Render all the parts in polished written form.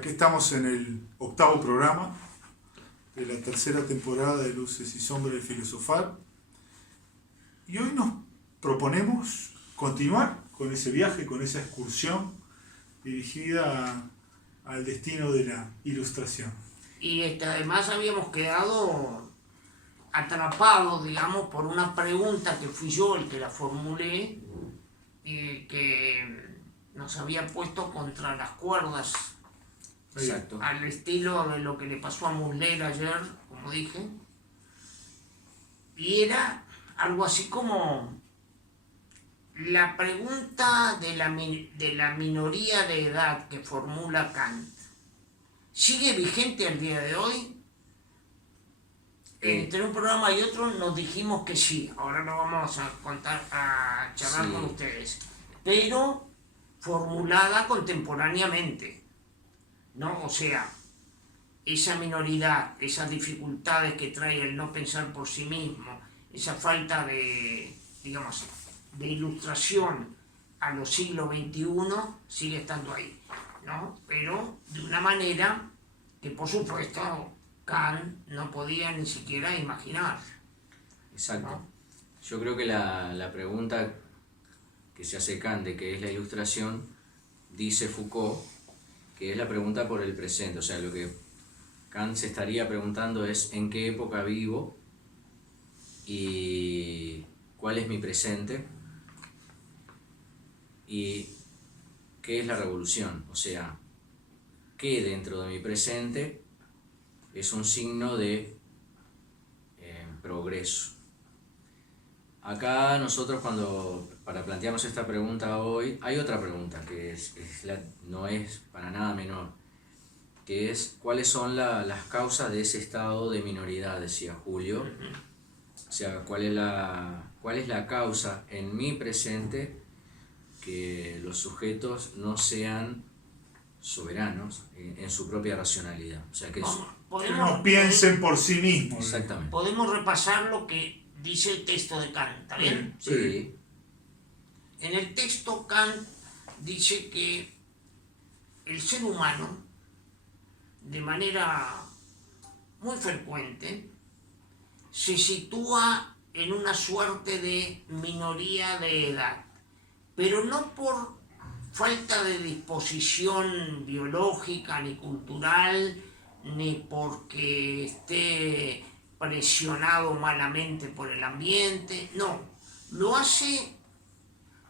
Aquí estamos en el 8º programa de la 3ª temporada de Luces y Sombras del Filosofar. Y hoy nos proponemos continuar con ese viaje, con esa excursión dirigida al destino de la ilustración. Y además habíamos quedado atrapados, digamos, por una pregunta que fui yo el que la formulé y que nos había puesto contra las cuerdas. Exacto. Al estilo de lo que le pasó a Muller ayer, como dije. Y era algo así como la pregunta de la minoría de edad que formula Kant. ¿Sigue vigente al día de hoy? Entre un programa y otro nos dijimos que sí. Ahora lo vamos a charlar con ustedes. Pero formulada contemporáneamente, ¿no? O sea, esa minoridad, esas dificultades que trae el no pensar por sí mismo, esa falta de, digamos, de ilustración a los siglos XXI sigue estando ahí, ¿no? Pero de una manera que, por supuesto, Kant no podía ni siquiera imaginar. Exacto. ¿No? Yo creo que la pregunta que se hace Kant de qué es la ilustración, dice Foucault, que es la pregunta por el presente. O sea, lo que Kant se estaría preguntando es en qué época vivo y cuál es mi presente y qué es la revolución. O sea, qué dentro de mi presente es un signo de progreso. Acá nosotros para plantearnos esta pregunta hoy, hay otra pregunta que no es para nada menor, que es cuáles son las causas de ese estado de minoridad, decía Julio. O sea, cuál es la causa en mi presente que los sujetos no sean soberanos en su propia racionalidad. O sea, que no piensen por sí mismos. Exactamente. Podemos repasar lo que dice el texto de Kant, ¿está bien? Sí. En el texto Kant dice que el ser humano, de manera muy frecuente, se sitúa en una suerte de minoría de edad, pero no por falta de disposición biológica ni cultural, ni porque esté presionado malamente por el ambiente, no, lo hace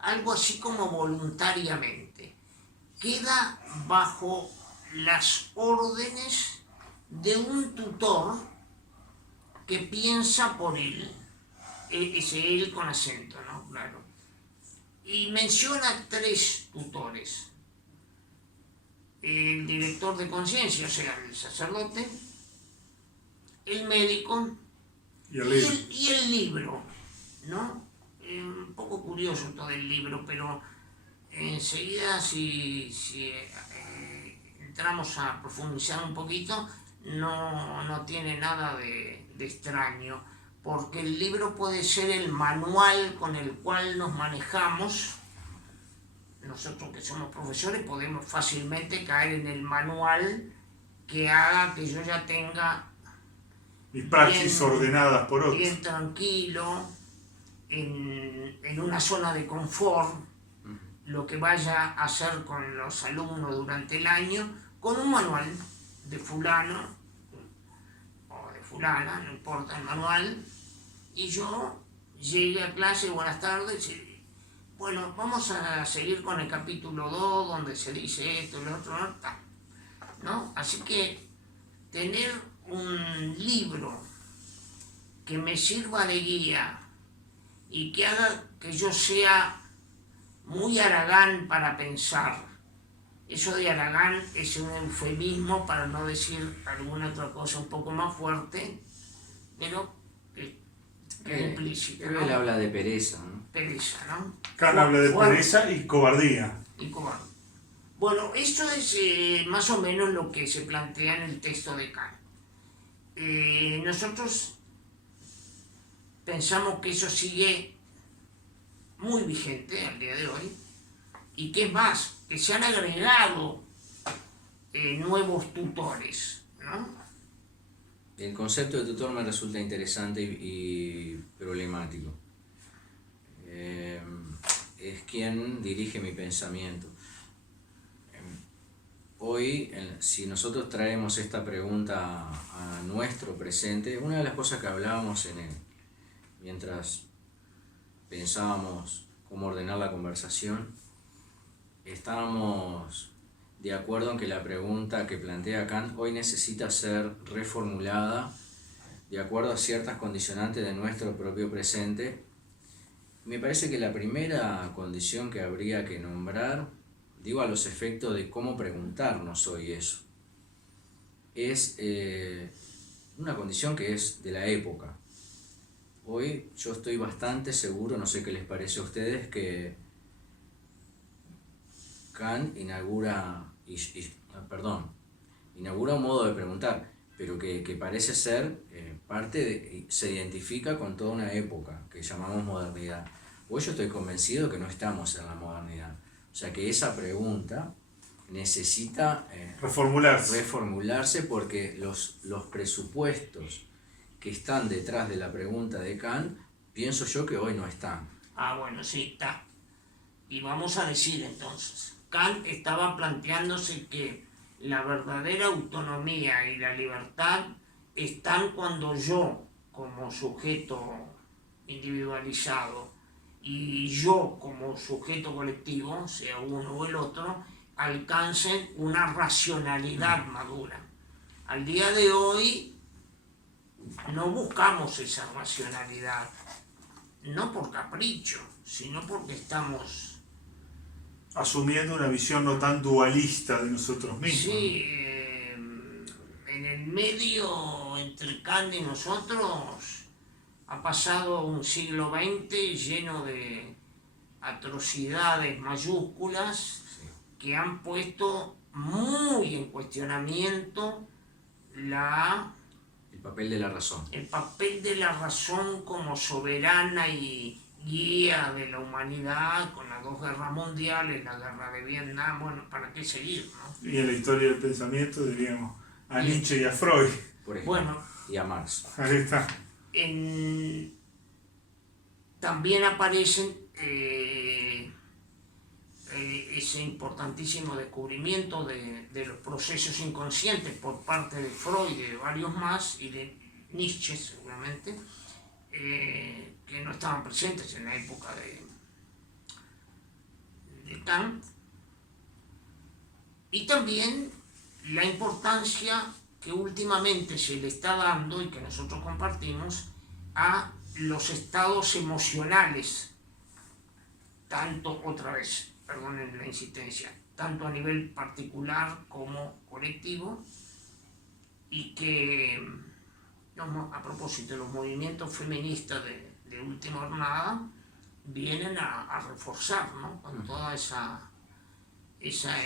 algo así como voluntariamente. Queda bajo las órdenes de un tutor que piensa por él, ese él con acento, ¿no? Claro. Y menciona 3 tutores. El director de conciencia, o sea, el sacerdote, el médico y el libro, ¿no? Un poco curioso todo el libro, pero enseguida si entramos a profundizar un poquito, no tiene nada de extraño, porque el libro puede ser el manual con el cual nos manejamos. Nosotros que somos profesores podemos fácilmente caer en el manual que haga que yo ya tenga mis praxis ordenadas por otros. Bien tranquilo, en una zona de confort, lo que vaya a hacer con los alumnos durante el año, con un manual de fulano o de fulana, no importa el manual, y yo llegué a clase, buenas tardes, bueno, vamos a seguir con el capítulo 2, donde se dice esto, lo otro, ¿no? Así que tener un libro que me sirva de guía y que haga que yo sea muy haragán para pensar. Eso de haragán es un eufemismo para no decir alguna otra cosa un poco más fuerte, pero que es implícita, ¿no? Él habla de pereza, ¿no? Pereza, ¿no? Kant habla de pereza y cobardía. Bueno, esto es más o menos lo que se plantea en el texto de Kant. Nosotros pensamos que eso sigue muy vigente al día de hoy y que es más, que se han agregado nuevos tutores, ¿no? El concepto de tutor me resulta interesante y problemático. Es quien dirige mi pensamiento. Hoy, si nosotros traemos esta pregunta a nuestro presente, una de las cosas que hablábamos mientras pensábamos cómo ordenar la conversación, estábamos de acuerdo en que la pregunta que plantea Kant hoy necesita ser reformulada de acuerdo a ciertas condicionantes de nuestro propio presente. Me parece que la primera condición que habría que nombrar, digo a los efectos de cómo preguntarnos hoy eso, es una condición que es de la época. Hoy yo estoy bastante seguro, no sé qué les parece a ustedes, que Kant inaugura un modo de preguntar, pero que parece ser se identifica con toda una época que llamamos modernidad. Hoy yo estoy convencido que no estamos en la modernidad. O sea que esa pregunta necesita reformularse porque los presupuestos que están detrás de la pregunta de Kant, pienso yo que hoy no están. Bueno, sí, está. Y vamos a decir entonces, Kant estaba planteándose que la verdadera autonomía y la libertad están cuando yo, como sujeto individualizado, y yo, como sujeto colectivo, sea uno o el otro, alcancen una racionalidad madura. Al día de hoy no buscamos esa racionalidad, no por capricho, sino porque estamos asumiendo una visión no tan dualista de nosotros mismos. Sí, en el medio entre Kant y nosotros ha pasado un siglo XX lleno de atrocidades mayúsculas que han puesto muy en cuestionamiento el papel de la razón. El papel de la razón como soberana y guía de la humanidad con las dos guerras mundiales, la guerra de Vietnam, bueno, ¿para qué seguir, no? Y en la historia del pensamiento diríamos a Nietzsche y a Freud. Por ejemplo, bueno, y a Marx. Ahí está. También aparecen ese importantísimo descubrimiento de los procesos inconscientes por parte de Freud y de varios más, y de Nietzsche seguramente, que no estaban presentes en la época de Kant, y también la importancia que últimamente se le está dando y que nosotros compartimos a los estados emocionales, tanto, otra vez, perdonen la insistencia, tanto a nivel particular como colectivo, y que, a propósito, los movimientos feministas de última jornada vienen a reforzar, ¿no? Con toda esa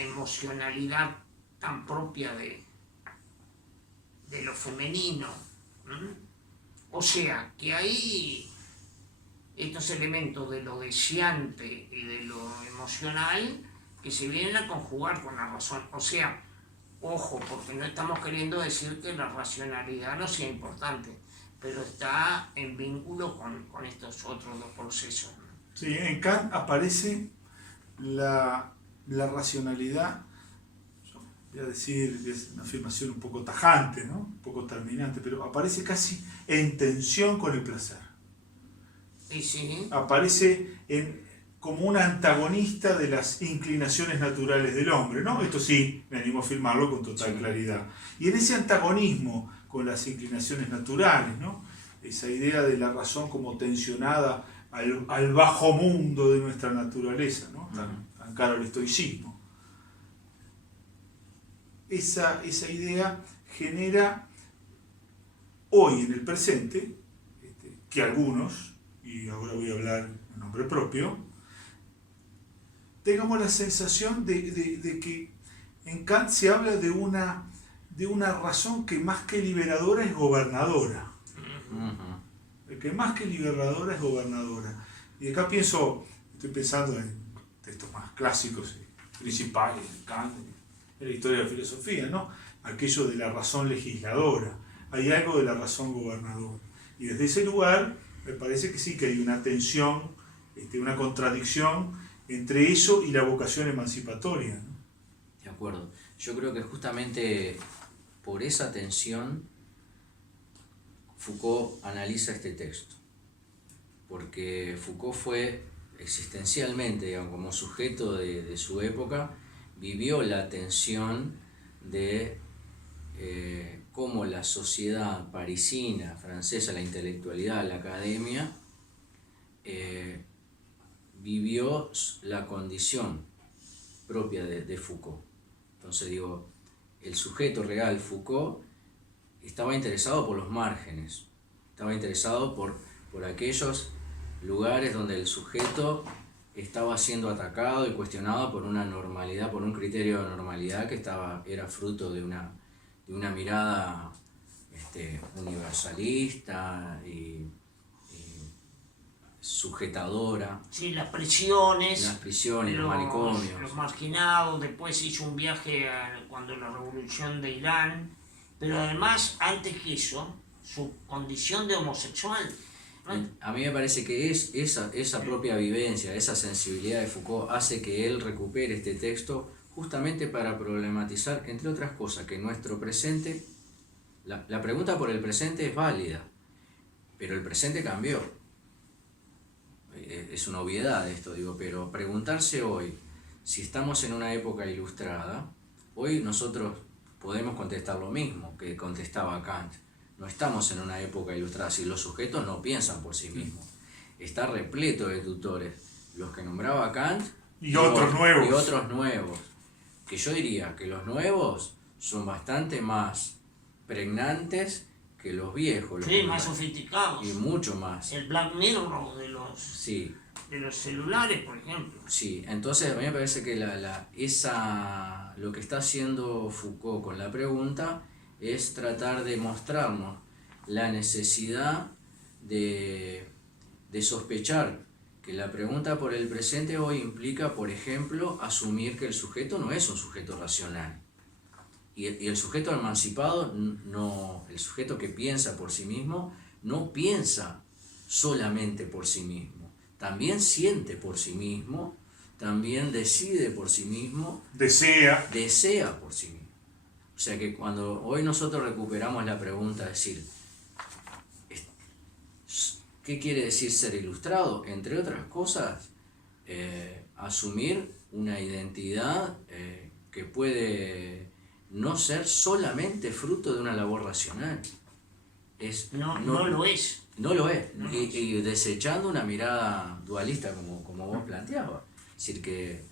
emocionalidad tan propia de lo femenino. O sea, que hay estos elementos de lo deseante y de lo emocional que se vienen a conjugar con la razón. O sea, ojo, porque no estamos queriendo decir que la racionalidad no sea importante, pero está en vínculo con estos otros dos procesos. Sí, en Kant aparece la racionalidad, yo voy a decir, es una afirmación un poco tajante, ¿no? Un poco terminante, pero aparece casi en tensión con el placer. Sí. Aparece como un antagonista de las inclinaciones naturales del hombre, ¿no? Esto sí, me animo a afirmarlo con total claridad. Y en ese antagonismo con las inclinaciones naturales, ¿no? Esa idea de la razón como tensionada al bajo mundo de nuestra naturaleza, ¿no? Tan caro al estoicismo. Esa idea genera hoy en el presente que algunos, y ahora voy a hablar en nombre propio, tengamos la sensación de que en Kant se habla de una razón que más que liberadora es gobernadora. Que más que liberadora es gobernadora. Y acá estoy pensando en textos más clásicos, principales, Kant, en la historia de la filosofía, ¿no? Aquello de la razón legisladora, hay algo de la razón gobernadora. Y desde ese lugar me parece que sí, que hay una tensión, una contradicción entre eso y la vocación emancipatoria, ¿no? De acuerdo. Yo creo que justamente por esa tensión Foucault analiza este texto, porque Foucault fue existencialmente, digamos, como sujeto de su época, vivió la tensión de cómo la sociedad parisina, francesa, la intelectualidad, la academia, vivió la condición propia de Foucault. Entonces digo, el sujeto real, Foucault, estaba interesado por los márgenes, estaba interesado por aquellos lugares donde el sujeto estaba siendo atacado y cuestionado por una normalidad, por un criterio de normalidad que era fruto de una mirada universalista y sujetadora. Sí, las prisiones, los manicomios. Los marginados, después hizo un viaje cuando la revolución de Irán, pero además, antes que eso, su condición de homosexual. A mí me parece que esa propia vivencia, esa sensibilidad de Foucault hace que él recupere este texto justamente para problematizar, entre otras cosas, que nuestro presente, la pregunta por el presente es válida, pero el presente cambió. Es una obviedad esto, digo, pero preguntarse hoy si estamos en una época ilustrada, hoy nosotros podemos contestar lo mismo que contestaba Kant. No estamos en una época ilustrada si los sujetos no piensan por sí mismos. Está repleto de tutores, los que nombraba Kant y otros nuevos. Que yo diría que los nuevos son bastante más pregnantes que los viejos. Sí, más sofisticados. Y mucho más. El Black Mirror de los, sí, de los celulares, por ejemplo. Sí, entonces a mí me parece que lo que está haciendo Foucault con la pregunta es tratar de mostrarnos la necesidad de sospechar que la pregunta por el presente hoy implica, por ejemplo, asumir que el sujeto no es un sujeto racional. Y el sujeto emancipado, el sujeto que piensa por sí mismo, no piensa solamente por sí mismo. También siente por sí mismo, también decide por sí mismo, desea por sí mismo. O sea que cuando hoy nosotros recuperamos la pregunta, es decir, ¿qué quiere decir ser ilustrado? Entre otras cosas, asumir una identidad que puede no ser solamente fruto de una labor racional. No lo es. No lo es. Y desechando una mirada dualista como vos planteabas. Es decir, que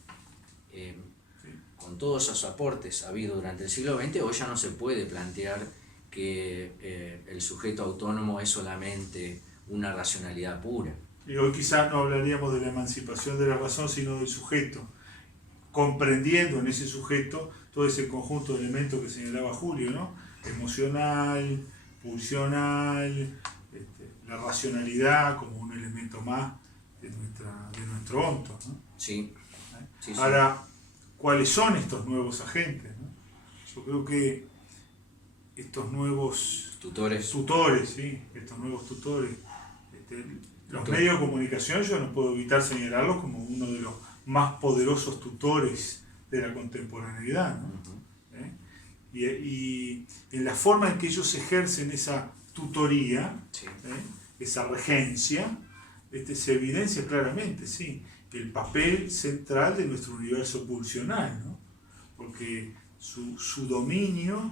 con todos esos aportes habidos durante el siglo XX, hoy ya no se puede plantear que el sujeto autónomo es solamente una racionalidad pura. Y hoy quizás no hablaríamos de la emancipación de la razón, sino del sujeto, comprendiendo en ese sujeto todo ese conjunto de elementos que señalaba Julio, ¿no? Emocional, pulsional, la racionalidad como un elemento más de nuestro onto, ¿no? Sí. Sí. Ahora, ¿cuáles son estos nuevos agentes, ¿no? Yo creo que estos nuevos tutores, ¿sí? Estos nuevos tutores, los medios de comunicación, yo no puedo evitar señalarlos como uno de los más poderosos tutores de la contemporaneidad, ¿no? Y en la forma en que ellos ejercen esa tutoría, sí, esa regencia, se evidencia claramente, sí, el papel central de nuestro universo pulsional, ¿no? Porque su dominio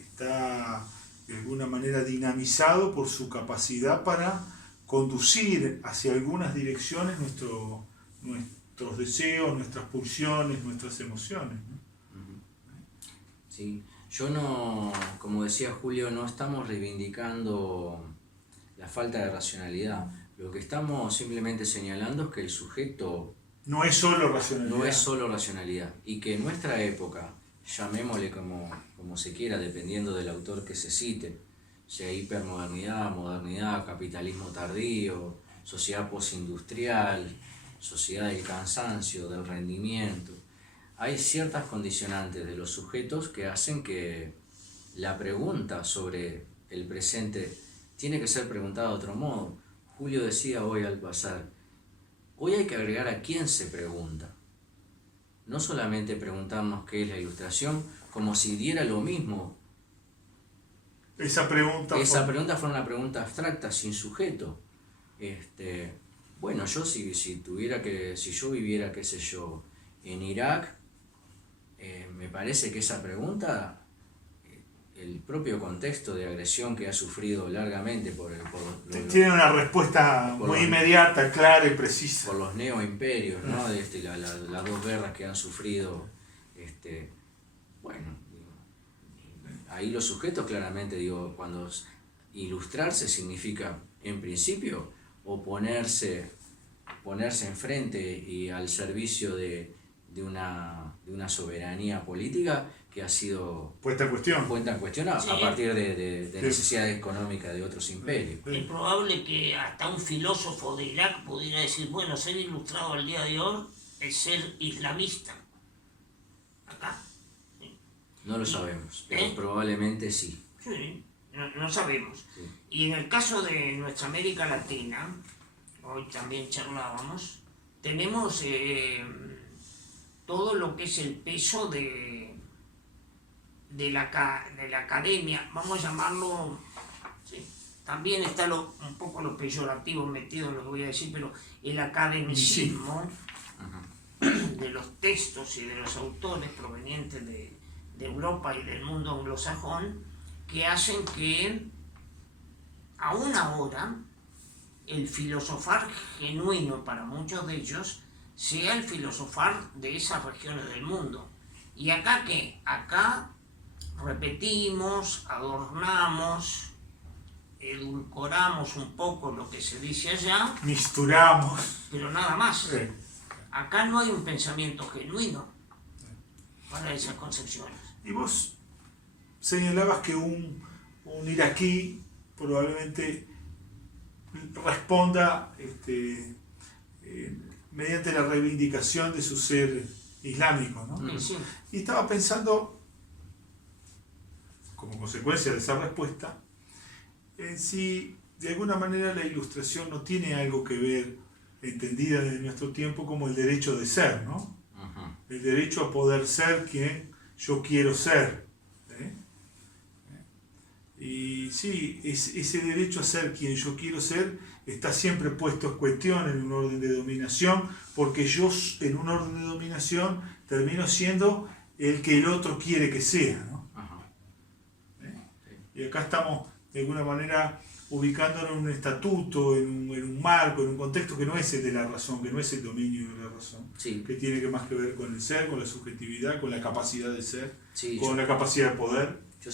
está de alguna manera dinamizado por su capacidad para conducir hacia algunas direcciones nuestros deseos, nuestras pulsiones, nuestras emociones, ¿no? Sí, yo no, como decía Julio, no estamos reivindicando la falta de racionalidad. Lo que estamos simplemente señalando es que el sujeto no es solo racionalidad. Y que en nuestra época, llamémosle como se quiera, dependiendo del autor que se cite, sea hipermodernidad, modernidad, capitalismo tardío, sociedad postindustrial, sociedad del cansancio, del rendimiento, hay ciertas condicionantes de los sujetos que hacen que la pregunta sobre el presente tiene que ser preguntada de otro modo. Julio decía hoy al pasar, hoy hay que agregar a quién se pregunta. No solamente preguntarnos qué es la ilustración, como si diera lo mismo. Esa pregunta fue una pregunta abstracta, sin sujeto. Bueno, yo si yo viviera, qué sé yo, en Irak, me parece que esa pregunta, el propio contexto de agresión que ha sufrido largamente tiene una respuesta muy inmediata, clara y precisa. Por los neoimperios, ¿no? Las dos guerras que han sufrido, bueno, ahí los sujetos claramente, cuando ilustrarse significa, en principio, oponerse enfrente y al servicio de una soberanía política que ha sido puesta en cuestión a partir de necesidades económicas de otros imperios. Es probable que hasta un filósofo de Irak pudiera decir, bueno, ser ilustrado al día de hoy es ser islamista. Acá. No lo sabemos, pero probablemente sí. Sí, no sabemos. Sí. Y en el caso de nuestra América Latina, hoy también charlábamos, tenemos todo lo que es el peso de la academia, vamos a llamarlo, sí, también está un poco lo peyorativo metido en lo que voy a decir, pero el academicismo de los textos y de los autores provenientes de Europa y del mundo anglosajón, que hacen que aún ahora el filosofar genuino para muchos de ellos sea el filosofar de esas regiones del mundo. ¿Y acá qué? Acá repetimos, adornamos, edulcoramos un poco lo que se dice allá. Misturamos. Pero nada más. Acá no hay un pensamiento genuino para esas concepciones. Y vos señalabas que un iraquí probablemente responda mediante la reivindicación de su ser islámico, ¿no? Sí. Y estaba pensando, como consecuencia de esa respuesta, en si de alguna manera la ilustración no tiene algo que ver, entendida desde nuestro tiempo, como el derecho de ser, ¿no? El derecho a poder ser quien yo quiero ser. Y sí, ese derecho a ser quien yo quiero ser está siempre puesto en cuestión en un orden de dominación, porque yo en un orden de dominación termino siendo el que el otro quiere que sea, ¿no? Y acá estamos de alguna manera ubicándonos en un estatuto, en un marco, en un contexto que no es el de la razón, que no es el dominio de la razón, sí, que tiene que más que ver con el ser, con la subjetividad, con la capacidad de ser, sí, con la capacidad de poder. Yo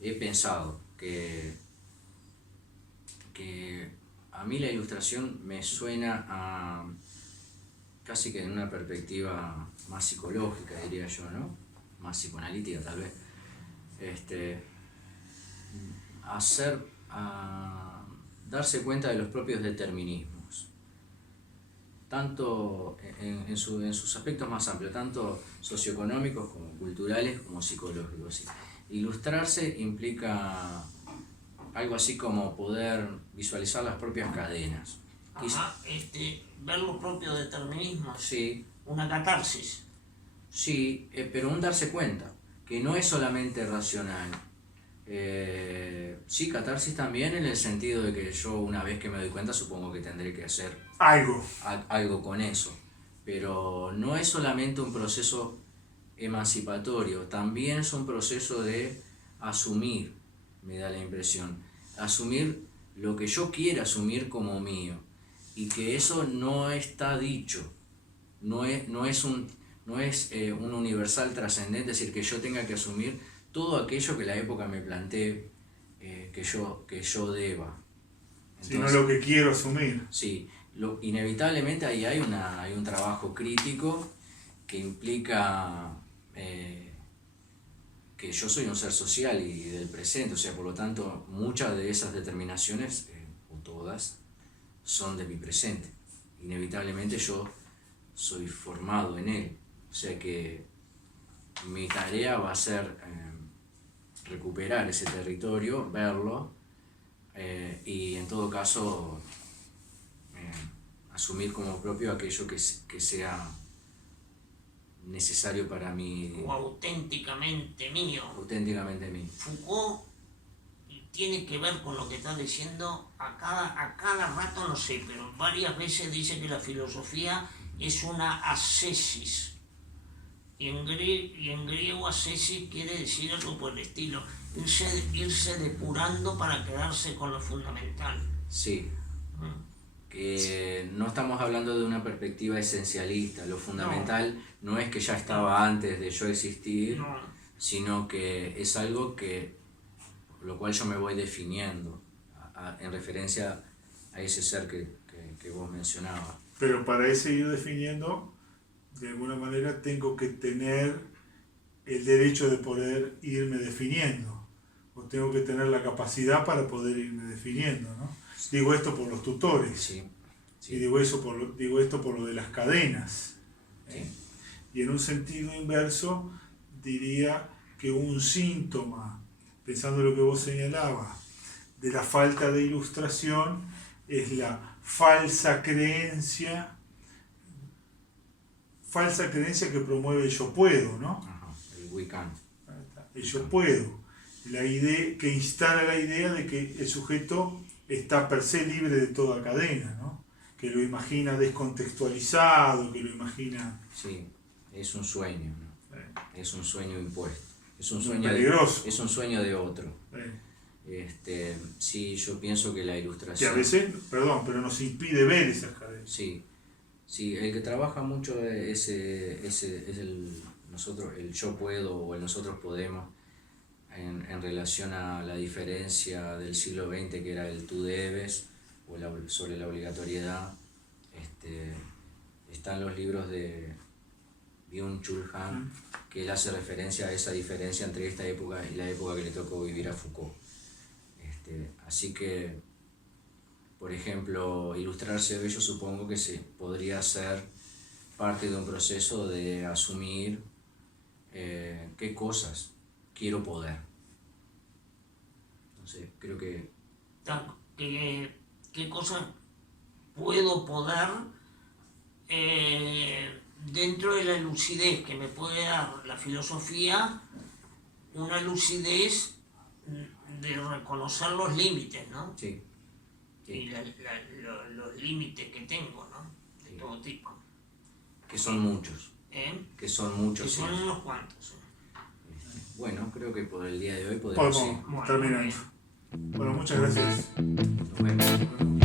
he pensado que a mí la ilustración me suena a casi que en una perspectiva más psicológica, diría yo, ¿no? Más psicoanalítica tal vez. Darse cuenta de los propios determinismos, tanto en sus aspectos más amplios, tanto socioeconómicos como culturales como psicológicos. Ilustrarse implica algo así como poder visualizar las propias cadenas. Ver los propios determinismos. Sí. Una catarsis. Sí, pero un darse cuenta, que no es solamente racional. Sí, catarsis también en el sentido de que yo una vez que me doy cuenta supongo que tendré que hacer algo con eso. Pero no es solamente un proceso emancipatorio, también es un proceso de asumir, me da la impresión, asumir lo que yo quiera asumir como mío y que eso no está dicho, no es un universal trascendente, es decir, que yo tenga que asumir todo aquello que la época me plantee que yo deba. Entonces, sino lo que quiero asumir. Sí, inevitablemente ahí hay un trabajo crítico que implica que yo soy un ser social y del presente, o sea, por lo tanto, muchas de esas determinaciones, o todas, son de mi presente. Inevitablemente yo soy formado en él. O sea que mi tarea va a ser recuperar ese territorio, verlo, y en todo caso asumir como propio aquello que sea necesario para mí. O auténticamente mío. Auténticamente mío. Foucault tiene que ver con lo que está diciendo a cada rato, no sé, pero varias veces dice que la filosofía es una ascesis. Y en griego ascesis quiere decir algo por el estilo, irse depurando para quedarse con lo fundamental. Sí, que no estamos hablando de una perspectiva esencialista, lo fundamental no es que ya estaba antes de yo existir, No. sino que es algo que, lo cual yo me voy definiendo en referencia a ese ser que vos mencionabas. Pero para ese ir definiendo, de alguna manera tengo que tener el derecho de poder irme definiendo, o tengo que tener la capacidad para poder irme definiendo, ¿no? Digo esto por los tutores, Sí, sí. y digo esto por lo de las cadenas. Sí. Y en un sentido inverso, diría que un síntoma, pensando en lo que vos señalabas, de la falta de ilustración es la falsa creencia que promueve el yo puedo, ¿no? Ajá, el we can. El yo puedo, la idea que instala la idea de que el sujeto está per se libre de toda cadena, ¿no? Que lo imagina descontextualizado, que lo imagina... Sí, es un sueño, ¿no? Es un sueño impuesto, es un Muy sueño peligroso. es un sueño de otro. Sí, yo pienso que la Que ilustración... a veces, perdón, pero nos impide ver esas cadenas. Sí, sí, el que trabaja mucho es el yo puedo o el nosotros podemos en relación a la diferencia del siglo XX que era el tú debes o sobre la obligatoriedad. Están los libros de Byung-Chul Han, que él hace referencia a esa diferencia entre esta época y la época que le tocó vivir a Foucault. Así que, por ejemplo, ilustrarse hoy yo supongo que podría ser parte de un proceso de asumir qué cosas quiero poder. No sé, creo que... ¿Qué cosas puedo poder dentro de la lucidez que me puede dar la filosofía, una lucidez de reconocer los límites, ¿no? Sí. Sí. Y los límites que tengo, ¿no? De todo tipo. ¿Eh? Que son muchos. Que son muchos. Que son unos cuantos. Bueno, creo que por el día de hoy podemos ir. Terminando. Bueno, muchas gracias. Nos vemos.